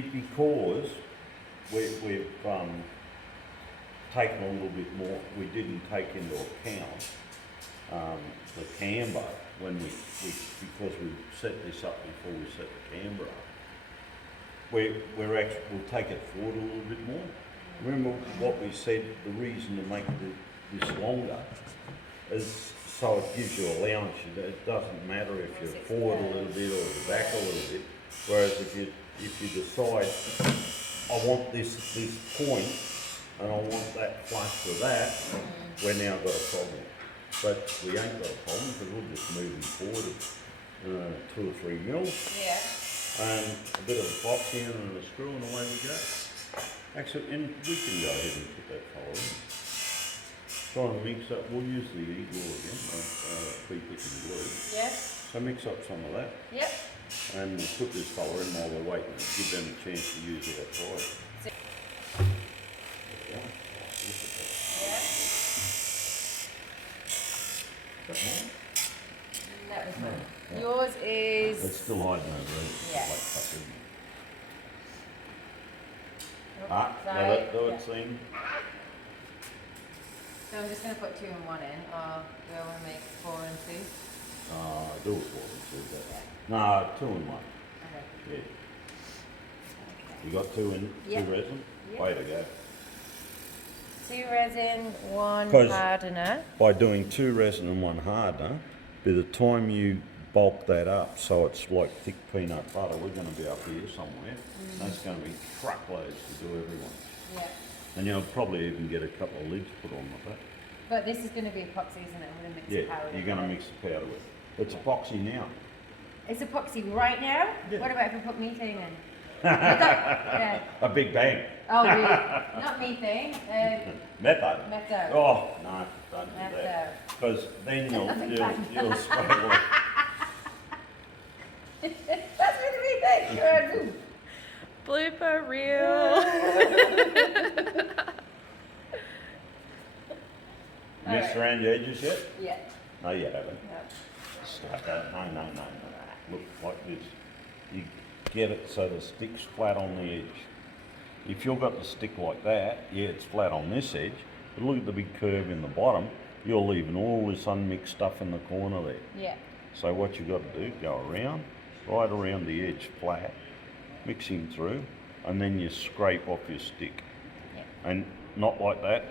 because we've taken a little bit more. We didn't take into account the camber when because we set this up before we set the camber up. We'll take it forward a little bit more. Remember what we said, the reason to make this longer is so it gives you allowance. It doesn't matter if you're forward a little bit or back a little bit. Whereas if you decide, I want this point and I want that flush with that, we're now got a problem. But we ain't got a problem because we're just moving forward 2 or 3 mils. Yeah. And a bit of epoxy and a screw and away we go. Actually, and we can go ahead and put that colour in. Try and mix up, we'll use the E-glue again, pre-picking glue. Yeah. So mix up some of that. Yep. And we'll put this colour in while we're waiting, give them a chance to use it outside. Yeah. That was mine. Yours is... It's still hiding over there. Yeah. Like cut, isn't it? Do it, Seam. So I'm just going to put 2 and 1 in, or do I want to make 4 and 2? Do it for me, so that. Yeah. No, 2 and 1. Okay. Yeah. You got 2 in, Yep. 2 resin? Yep. Way to go. 2 resin, 1 'Cause- hardener. By doing 2 resin and 1 hardener, by the time you bulk that up so it's like thick peanut butter, we're going to be up here somewhere. That's going to be truckloads to do everyone. Yeah. And you'll probably even get a couple of lids put on with that. But this is going to be epoxy, isn't it? I'm going to mix the Yeah, powder. you're going to mix the powder with it. It's epoxy now. It's epoxy right now? Yeah. What about if I put methane in? Yeah. A big bang. Oh, really? Not methane. Method. Metho. Oh, no, don't do Metho. that. Because then you'll spray That's with methane. Good. Ooh. Blooper reel. Mix Alright. around the edges yet? Yeah. No, you haven't. No. Start that. No. Look like this. You get it so the stick's flat on the edge. If you've got the stick like that, yeah, it's flat on this edge, but look at the big curve in the bottom. You're leaving all this unmixed stuff in the corner there. Yeah. So what you've got to do, go around, right around the edge flat, mixing through, and then you scrape off your stick. Yeah. And not like that,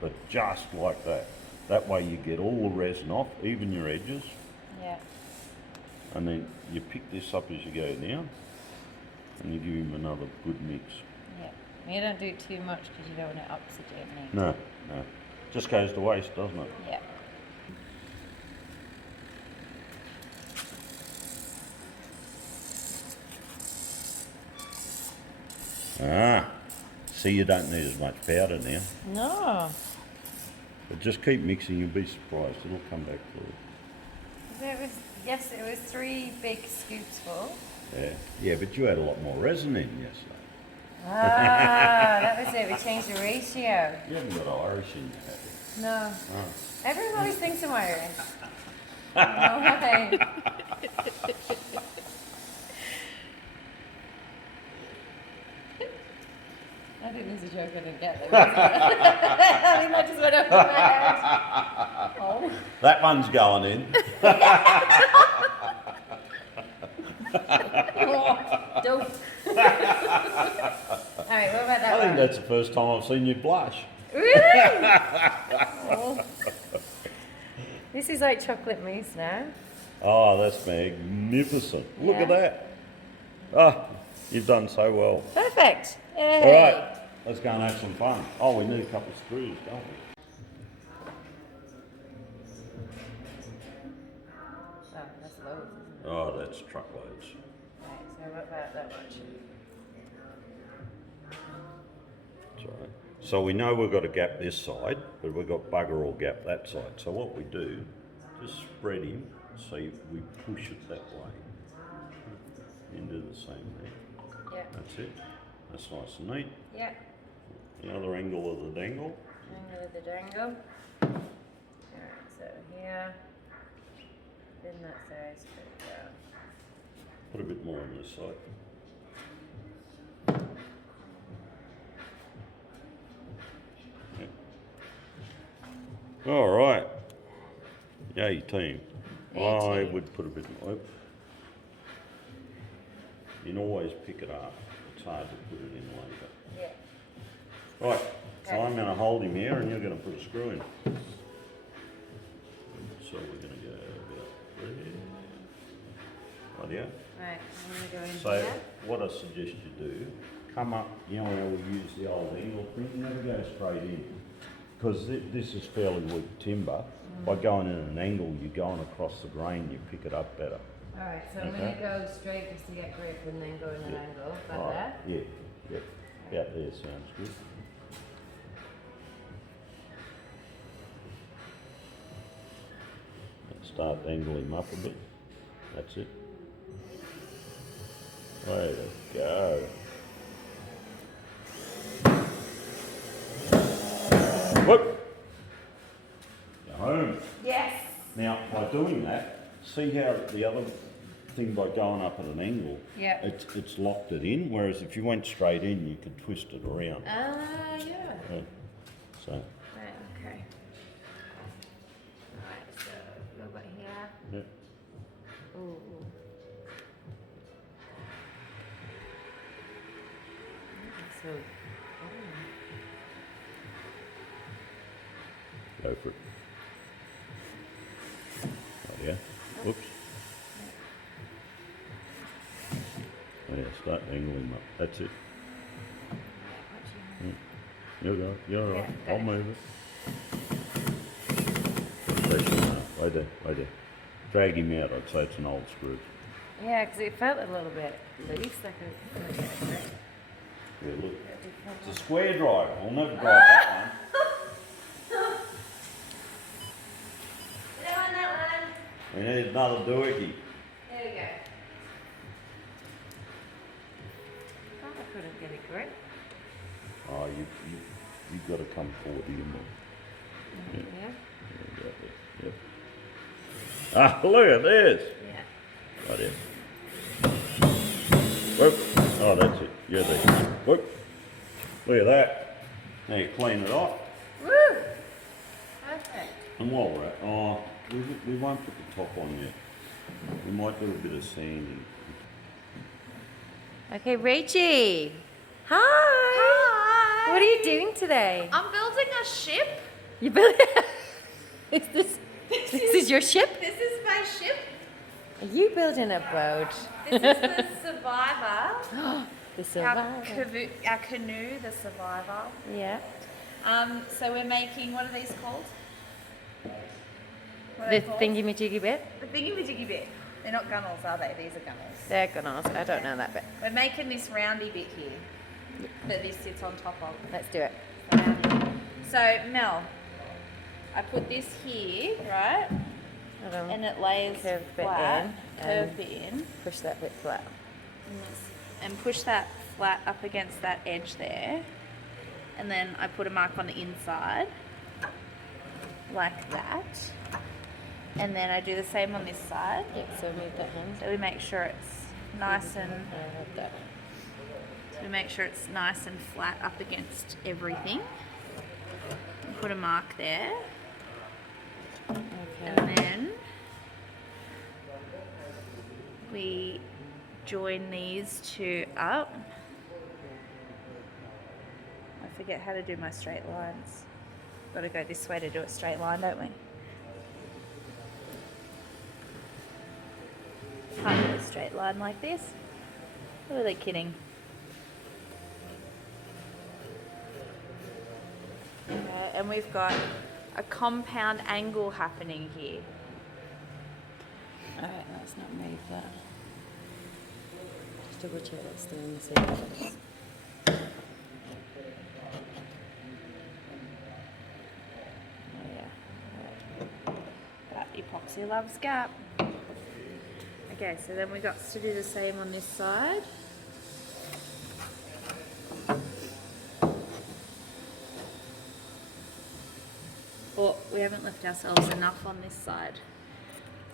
but just like that. That way you get all the resin off, even your edges, Yeah. and then you pick this up as you go down, and you give him another good mix. Yeah. You don't do too much because you don't want it oxygenate. No. Just goes to waste, doesn't it? Yeah. See, you don't need as much powder now. No. But just keep mixing, you'll be surprised. It'll come back through. It was 3 big scoops full. Yeah, but you had a lot more resin in yesterday. That was it. We changed the ratio. You haven't got Irish in you, have you? No. Oh. Everyone always thinks I'm Irish. No way. I think there's a joke I didn't get there. Was there? I think that just went over my head. Oh. That one's going in. Don't. Alright, what about that I think one? that's the first time I've seen you blush. Really? Oh. This is like chocolate mousse now. Oh, that's magnificent. Look Yeah. at that. Oh, you've done so well. Perfect. Yay. All right, let's go and have some fun. Oh, we need a couple of screws, don't we? Oh, that's loads, isn't it? Oh, that's truckloads. Right, so what about that much? That's all right. So we know we've got a gap this side, but we've got bugger all gap that side. So what we do, just spread him so we push it that way into the same thing. Yeah. That's it. That's nice and neat. Yeah. The other angle of the dangle. Angle of the dangle. Alright, so here. Then that size, put it down. Put a bit more on this side. All right. Yay, team. Yay, I team. would put a bit more. You can always pick it up. It's hard to put it in later. Yeah. Right, so Okay. I'm going to hold him here and you're going to put a screw in. So we're going to go about there. Right, yeah. Right, I'm going to go in So here. what I suggest you do, come up, you know how we use the old angle thing, never go straight in. Because this is fairly weak timber. By going in an angle, you're going across the grain, you pick it up better. Alright, so I'm going to go straight just to get grip and then go in an angle. Like Right, that? yeah, yeah. About there sounds good. Start to angle him up a bit. That's it. Way to go. Whoop! Go home. Yes! Now, by doing that, see how the other thing by going up at an angle, Yeah. it's locked it in, whereas if you went straight in, you could twist it around. Yeah. Yeah. So, Right, okay. Alright, so go back here. yeah. Ooh. So, Go for it. Oh, yeah. Whoops. Oh, yeah, start angling him up. That's it. You're all right. You're all right. Yeah, I'll go. move it. Pressure now. Right there. Right there. Drag him out. I'd say it's an old screw. yeah, because it felt a little bit loose, like a Yeah, look. It's a square drive. I'll never drive that You don't want that one? one. We need another doohickey. There we go. Oh, I couldn't get a grip. Oh, you've got to come forward here more. Yeah. Yeah? Yeah, right there. Yep. Ah, look at this. Yeah. Right there. Whoop. Oh, that's it. You're there. Whoop. Look at that. Now you clean it off. Woo! Perfect. And while we're at, we won't put the top on yet. We might do a bit of sanding. Okay, Rachie. Hi. Hi. What are you doing today? I'm building a ship. You build. Is this is your ship? This is my ship. Are you building a boat? This is the Survivor. The Our, survivor. our canoe, the Survivor. Yeah. So we're making, what are these called? What are The they called? thingy-majiggy bit. The thingy-majiggy bit. They're not gunnels, are they? These are gunnels. They're gonna ask. I don't know that bit. We're making this roundy bit here that this sits on top of. Let's do it. So Mel, I put this here, right? Hold on. And it lays Curve bit flat. in, Curve and- bit in. Push that bit flat. And push that flat up against that edge there. And then I put a mark on the inside, like that. And then I do the same on this side. Yeah, so move that hand. So we make sure it's nice and Like that. so we make sure it's nice and flat up against everything. And put a mark there. Okay. And then we join these two up. I forget how to do my straight lines. Got to go this way to do a straight line, don't we? Can't do a straight line like this. Who are they kidding? Okay, and we've got a compound angle happening here. Alright, let's not move that. Just double check that's still in the same place. Oh yeah. But epoxy loves gap. Okay, so then we got to do the same on this side. But we haven't left ourselves enough on this side.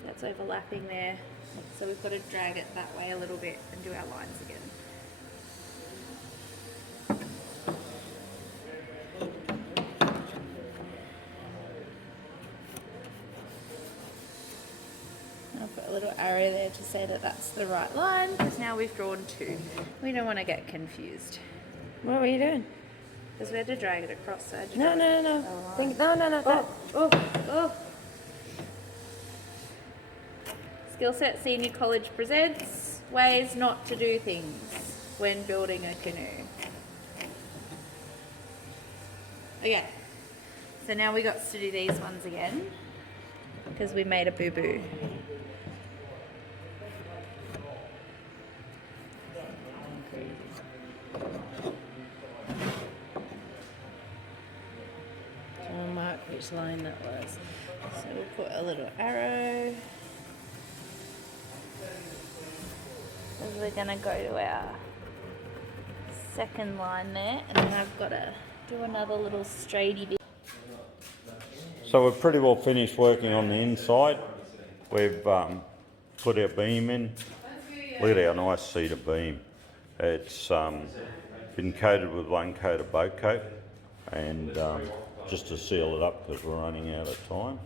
That's overlapping there. So we've got to drag it that way a little bit and do our lines again. arrow there to say that that's the right line, because now we've drawn 2. We don't want to get confused. What were you doing? Because we had to drag it across, so I had to No, drag no, it no. along. Think, no, no, no. That. Oh. Skill Set Senior College presents ways not to do things when building a canoe. Okay, so now we got to do these ones again because we made a boo-boo. I'll mark which line that was. So we'll put a little arrow. As we're gonna go to our second line there, and then I've got to do another little straighty bit. So we're pretty well finished working on the inside. We've put our beam in. Look at our nice cedar beam. It's been coated with one coat of boat coat, and just to seal it up because we're running out of time.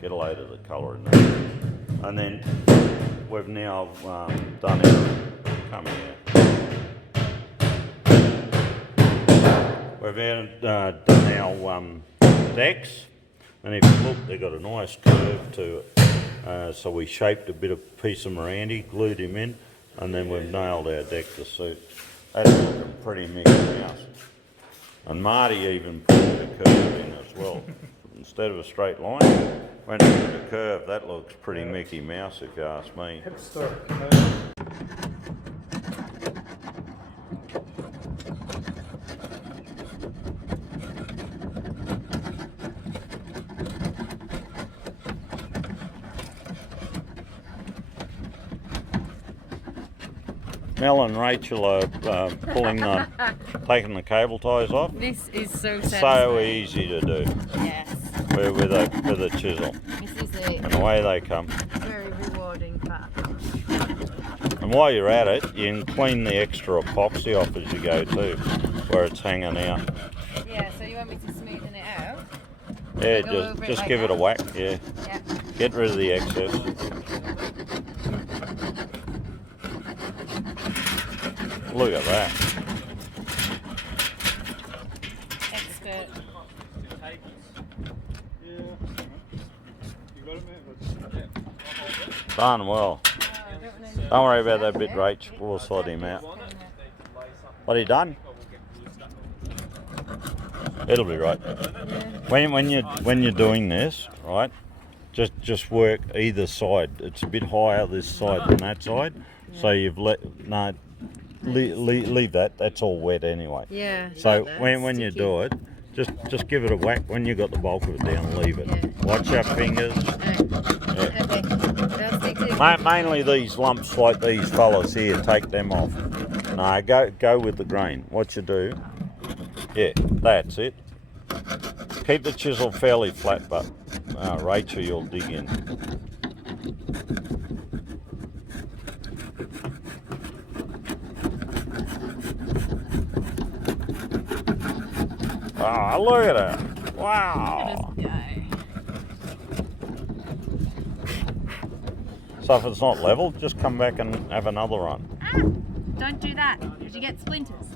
Get a load of the colour in there. And then we've now done our, come here. We've done our decks, and if you look, they've got a nice curve to it. So we shaped a bit of piece of Mirandy, glued him in, and then we've nailed our deck to suit. That's looking pretty Mickey Mouse. And Marty even put a curve in as well. Instead of a straight line, went with a curve. That looks pretty Mickey Mouse if you ask me. Mel and Rachel are taking the cable ties off. This is so satisfying. So easy to do. Yes. With a chisel. This is a And away they come. very rewarding part. And while you're at it, you can clean the extra epoxy off as you go too, where it's hanging out. Yeah, so you want me to smoothen it out? Yeah, Go over it just like give it a that? whack, yeah. Yeah. Get rid of the excess. Look at that. Expert. Done well. Don't worry about that bit, Rach. We'll sort him out. What are you done? It'll be right. When you're doing this, right? Just work either side. It's a bit higher this side than that side, so you've leave that. That's all wet anyway. Yeah. So when you do it, just give it a whack. When you got the bulk of it down, leave it. Yeah. Watch your fingers. Okay. I'll stick to Mainly these lumps like these fellas here, take them off. No, go with the grain. What you do, yeah, that's it. Keep the chisel fairly flat, but Rachel, you'll dig in. Ah, look at it! Wow. So if it's not level, just come back and have another run. Don't do that, because you get splinters.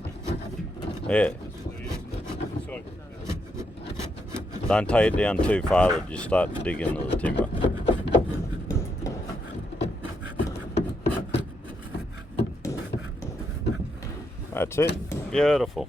Yeah. Don't take it down too far that you start to dig into the timber. That's it. Beautiful.